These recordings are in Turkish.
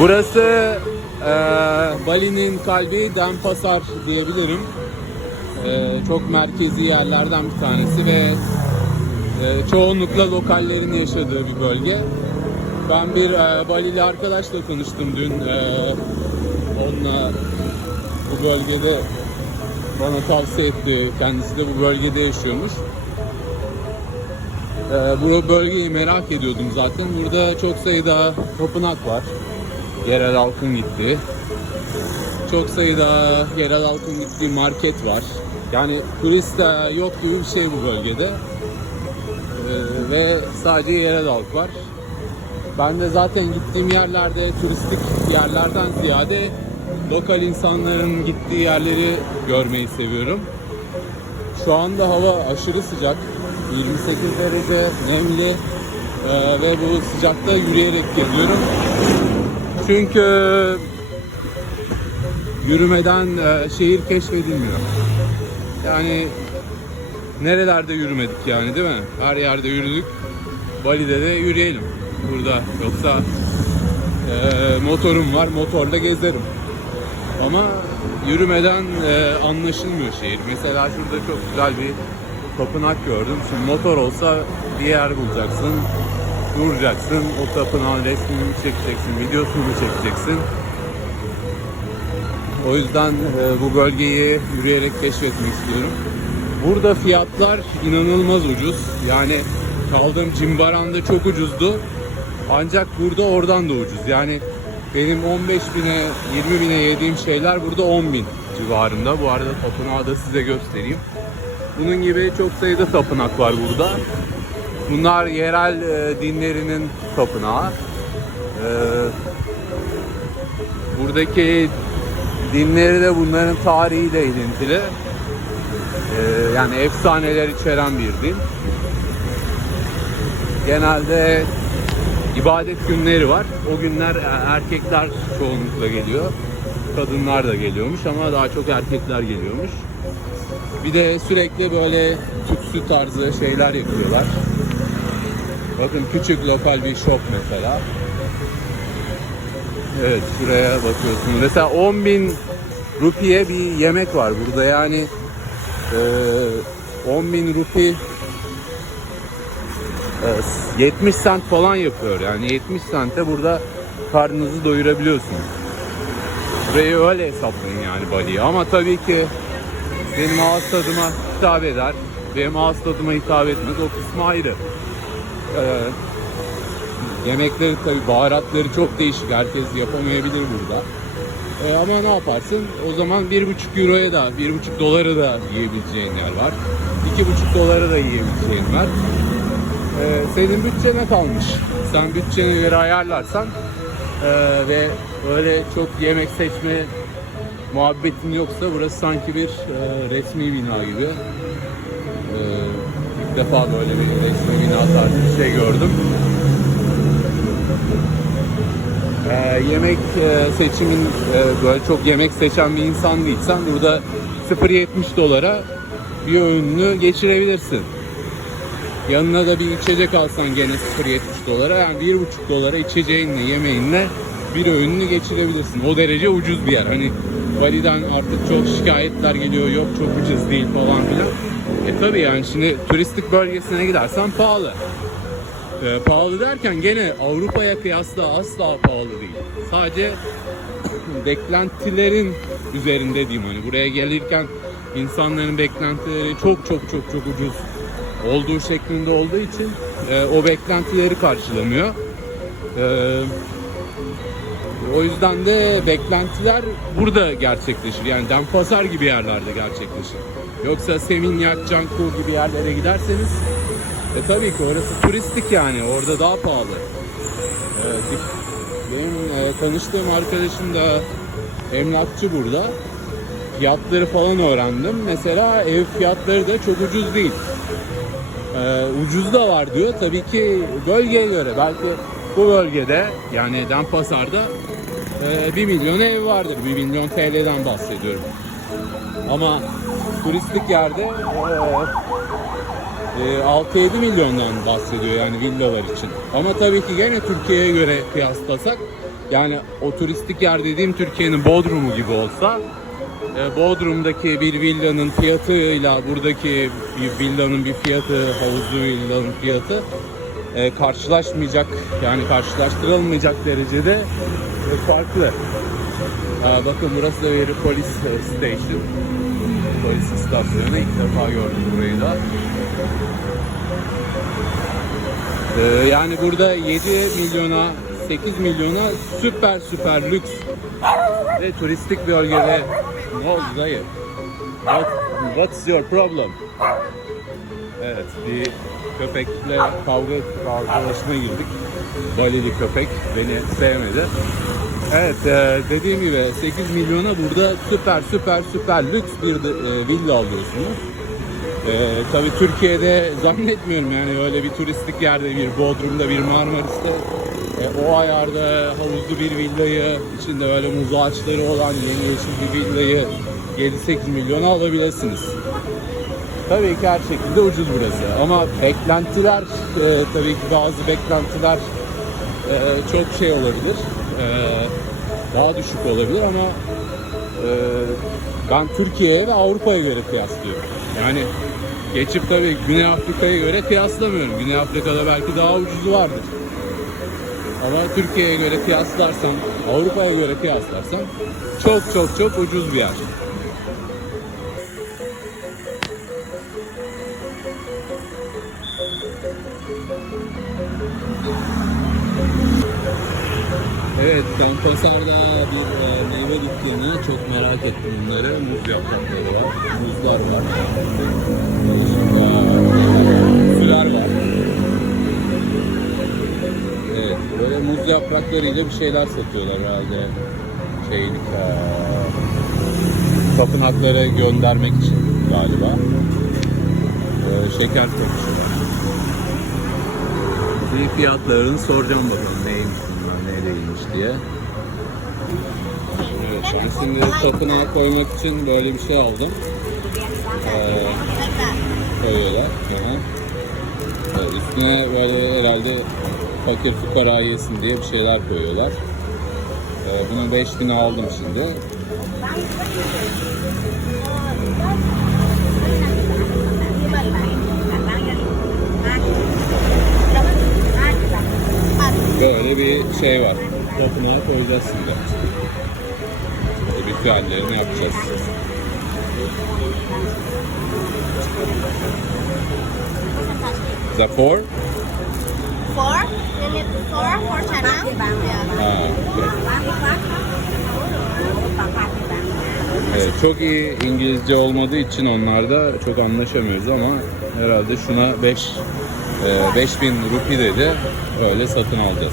Burası e, Bali'nin kalbi Denpasar diyebilirim. E, çok merkezi yerlerden bir tanesi ve e, çoğunlukla lokallerin yaşadığı bir bölge. Ben bir e, Balili arkadaşla tanıştım dün. E, onunla bu bölgede bana tavsiye etti. Kendisi de bu bölgede yaşıyormuş. Ee, bu bölgeyi merak ediyordum zaten. Burada çok sayıda tapınak var. Yerel halkın gittiği. Çok sayıda yerel halkın gittiği market var. Yani turist de yok gibi bir şey bu bölgede. Ee, ve sadece yerel halk var. Ben de zaten gittiğim yerlerde turistik yerlerden ziyade lokal insanların gittiği yerleri görmeyi seviyorum. Şu anda hava aşırı sıcak. 28 derece nemli Ee, ve bu sıcakta yürüyerek geziyorum. Çünkü yürümeden e, şehir keşfedilmiyor. Yani nerelerde yürümedik yani değil mi? Her yerde yürüdük. Bali'de de yürüyelim burada. Yoksa e, motorum var, motorla gezerim. Ama yürümeden e, anlaşılmıyor şehir. Mesela şurada çok güzel bir tapınak gördüm. Şimdi motor olsa bir yer bulacaksın, duracaksın, o tapınağın resmini çekeceksin, videosunu çekeceksin. O yüzden e, bu bölgeyi yürüyerek keşfetmek istiyorum. Burada fiyatlar inanılmaz ucuz. Yani kaldığım Cimbaran'da çok ucuzdu. Ancak burada oradan da ucuz. Yani benim 15 bine 20 bine yediğim şeyler burada 10 bin civarında. Bu arada tapınağı da size göstereyim. Bunun gibi çok sayıda tapınak var burada. Bunlar yerel e, dinlerinin tapınağı. E, buradaki dinleri de bunların tarihiyle ilintili. E, yani efsaneler içeren bir din. Genelde ibadet günleri var. O günler e, erkekler çoğunlukla geliyor. Kadınlar da geliyormuş ama daha çok erkekler geliyormuş. Bir de sürekli böyle tütsü tarzı şeyler yapıyorlar. Bakın küçük lokal bir shop mesela. Evet şuraya bakıyorsunuz. Mesela 10 bin rupiye bir yemek var burada yani e, 10 bin rupi e, 70 cent falan yapıyor yani 70 sente burada karnınızı doyurabiliyorsunuz. Burayı öyle hesaplayın yani Bali'yi ama tabii ki benim ağız tadıma hitap eder. Benim ağız tadıma hitap etmez. O kısmı ayrı. Ee, yemekleri tabi baharatları çok değişik. Herkes yapamayabilir burada. Ee, ama ne yaparsın? O zaman 1,5 euroya da 1,5 dolara da yiyebileceğin yer var. 2,5 dolara da yiyebileceğin var. Ee, senin bütçene kalmış. Sen bütçene göre ayarlarsan ee, ve öyle çok yemek seçme muhabbetin yoksa burası sanki bir e, resmi bina gibi. E, defa böyle bir resmi bina tarzı bir şey gördüm. E, yemek e, seçimin e, böyle çok yemek seçen bir insan değilsen burada 0.70 dolara bir öğününü geçirebilirsin. Yanına da bir içecek alsan gene 0.70 dolara yani 1.5 dolara içeceğinle yemeğinle bir öğününü geçirebilirsin. O derece ucuz bir yer. Hani Bali'den artık çok şikayetler geliyor. Yok çok ucuz değil falan filan. E tabi yani şimdi turistik bölgesine gidersen pahalı. E, pahalı derken gene Avrupa'ya kıyasla asla pahalı değil. Sadece beklentilerin üzerinde diyeyim hani buraya gelirken insanların beklentileri çok çok çok çok ucuz olduğu şeklinde olduğu için e, o beklentileri karşılamıyor. E, o yüzden de beklentiler burada gerçekleşir. Yani Denpasar gibi yerlerde gerçekleşir. Yoksa Seminyak, Canku gibi yerlere giderseniz e tabii ki orası turistik yani. Orada daha pahalı. E, benim e, tanıştığım arkadaşım da emlakçı burada. Fiyatları falan öğrendim. Mesela ev fiyatları da çok ucuz değil. E, ucuz da var diyor. Tabii ki bölgeye göre. Belki bu bölgede yani Denpasar'da 1 milyon ev vardır. 1 milyon TL'den bahsediyorum. Ama turistik yerde e, 6-7 milyondan bahsediyor yani villalar için. Ama tabii ki gene Türkiye'ye göre kıyaslasak Yani o turistik yer dediğim Türkiye'nin Bodrum'u gibi olsa e, Bodrum'daki bir villanın fiyatıyla buradaki bir villanın bir fiyatı, havuzlu villanın fiyatı e, karşılaşmayacak yani karşılaştırılmayacak derecede e, farklı. Aa, bakın burası da bir polis e, station. Polis istasyonu. İlk defa gördüm burayı da. Ee, yani burada 7 milyona 8 milyona süper süper lüks ve turistik bölgede ne oldu dayı? What, what's your problem? Evet bir köpekle kavga kavgalaşına girdik. Balili köpek beni sevmedi. Evet e, dediğim gibi 8 milyona burada süper süper süper lüks bir e, villa alıyorsunuz. E, tabii Türkiye'de zannetmiyorum yani öyle bir turistik yerde bir Bodrum'da bir Marmaris'te e, o ayarda havuzlu bir villayı içinde öyle muz ağaçları olan yemyeşil bir villayı 7-8 milyona alabilirsiniz. Tabii ki her şekilde ucuz burası ama beklentiler e, tabii ki bazı beklentiler e, çok şey olabilir. E, daha düşük olabilir ama e, ben Türkiye'ye ve Avrupa'ya göre kıyaslıyorum. Yani geçip tabii Güney Afrika'ya göre kıyaslamıyorum. Güney Afrika'da belki daha ucuzu vardır. Ama Türkiye'ye göre kıyaslarsam, Avrupa'ya göre kıyaslarsam çok çok çok ucuz bir yer. Evet, Kampasar'da bir e, meyve dükkanı. Çok merak ettim bunları. Muz yaprakları var, muzlar var. Süler var. Evet, böyle muz yapraklarıyla bir şeyler satıyorlar herhalde. Şeylik, eee, tapınaklara göndermek için galiba. Ee, şeker konuşuyorlar. Bir fiyatlarını soracağım bakalım neymiş bunlar, ne değilmiş diye. Evet, şimdi tapınağa koymak için böyle bir şey aldım. Ee, koyuyorlar. Aha. Evet, üstüne böyle herhalde fakir fukara yesin diye bir şeyler koyuyorlar. Ee, bunu 5000 aldım şimdi. Böyle bir şey var. Tapınağa koyacağız şimdi. Böyle ritüellerini yapacağız. The four? Four? Need four for China? Ha, okay. Evet, çok iyi İngilizce olmadığı için onlarda çok anlaşamıyoruz ama herhalde şuna 5 e, 5000 rupi dedi. Öyle satın alacağız.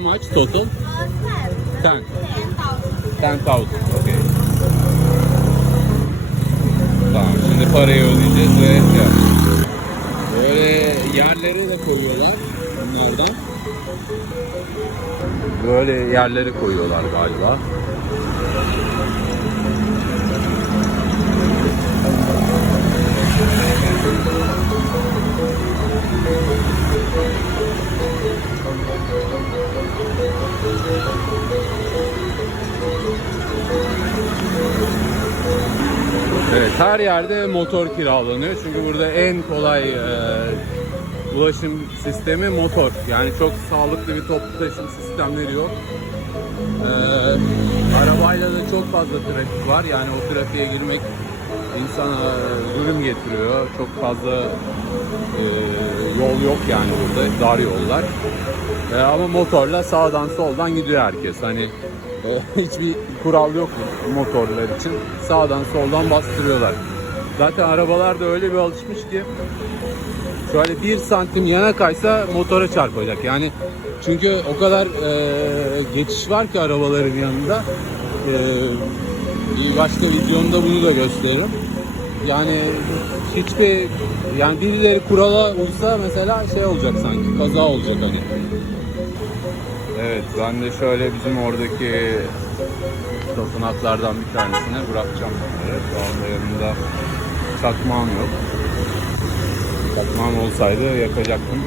Much total? Uh, ten. 10. Ten thousand. 10,000. Okay. Tamam şimdi parayı ödeyeceğiz ve ya. Böyle yerlere de koyuyorlar bunlardan. Böyle yerlere koyuyorlar galiba. Her yerde motor kiralanıyor çünkü burada en kolay e, ulaşım sistemi motor. Yani çok sağlıklı bir toplu taşıma sistemleri yok. E, arabayla da çok fazla trafik var yani o trafiğe girmek insana zulüm getiriyor. Çok fazla e, yol yok yani burada dar yollar. E, ama motorla sağdan soldan gidiyor herkes. Hani e, hiçbir kural yok motorlar için. Sağdan soldan bastırıyorlar. Zaten arabalar da öyle bir alışmış ki şöyle bir santim yana kaysa motora çarpacak. Yani çünkü o kadar e, geçiş var ki arabaların yanında. E, başka videomda bunu da gösteririm. Yani hiçbir yani birileri kurala uysa mesela şey olacak sanki kaza olacak hani. Evet ben de şöyle bizim oradaki tapınaklardan bir tanesine bırakacağım bunları. Şu anda yanımda çakmağım yok. Çakmağım olsaydı yakacaktım.